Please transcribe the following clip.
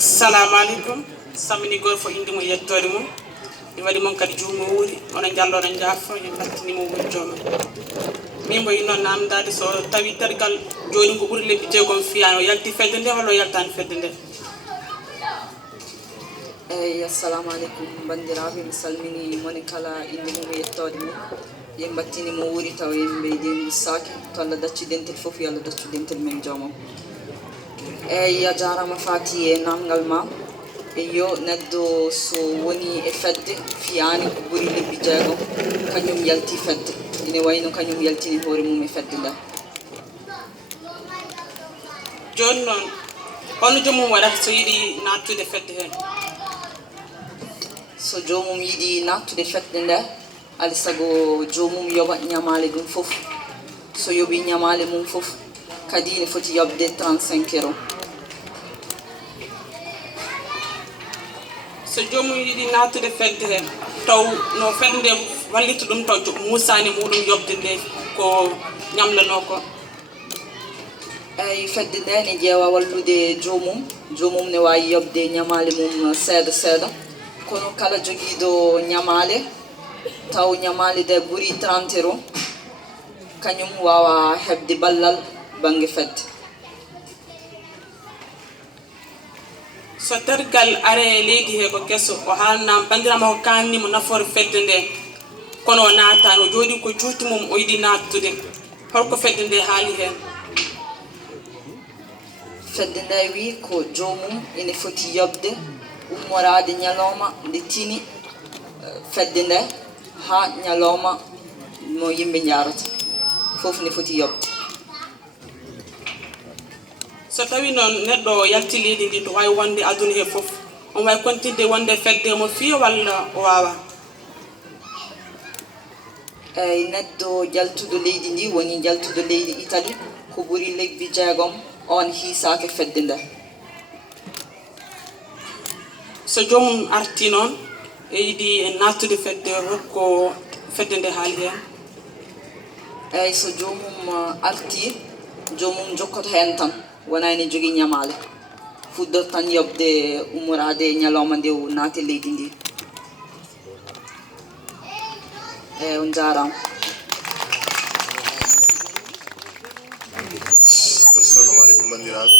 Assalamu alaikum. Samini gor fo indi mo yettore mum. Mi wadi mon kadi juumo wuri ona jallo na jaafo en battini mo wuri jooma. Min boy non namdade so tawi tergal joni ko buri lebbi jeegom fiyano yalti fedde nde wala yaltan fedde nde. Assalamu alaikum bandiraɓe mi salmini moni kala inde mum yettode mum yen battini mo wuri taw yimɓe jeni saki to Allah dacci dentel fof yo Allah daccu dentel men joomam. Eyyi a jarama fati e namgal ma e yo neɗɗo so woni e fedde fiyani ko ɓuuri lebbi jeegom kañum yalti fedde ine wayno kañum yaltini hoore mum e fedde nde. Joni noon hono jomum waɗata so yiɗi nattude fedde hen? So jomum yiɗi nattude fedde nde alay saago jomum yoɓa ñamale ɗum fof so yoɓi ñamale mum fof kadi ne foti yobde 35 euros. So jomum yiɗi nattude fedde hen taw no fedde nde wallita ɗum taw musani muɗum yobde nde ko ñamlano ko? Eyyi fedde nde ne ƴeewa wallude jomum ne wawi yobde ñamale mum seeɗa seeɗa kono kala joguiɗo ñamale taw ñamale nde ɓuuri 30 euros kañum wawa hebde ballal banggue fedde. So tergal are leydi he ko kesso o haalnama bandirama ko kannimo nafoore fedde nde kono o natani o jooɗi ko juuti mum o yiɗi nattude holko fedde nde haali hen? Fedde nde wi ko jomum ene foti yobde ummorade ñalawma nde tini fedde nde ha ñalawma mo yimɓe jarata fof ne foti yobde. So tawi noon neɗɗo yalti leydi ndi to wawi wonde aduna he fof on wawi continde wonde fedde mo fiya walla o wawa? Eyyi neɗɗo jaltuɗo leydi ndi woni jaltuɗo leydi Italie ko ɓuuri lebbi jeegom on hiisake fedde nde. So jomum arti noon e yiɗi e nattude fedde holko fedde nde haali hen? Eyyi so jomum arti jomum jokkoto hen tan wona ene jogui ñamale fuddot tan yobde ummorade ñalawma nde o naate leydi ndi. Eyyi on jarama. Assalamu alaikum bandiraɓe.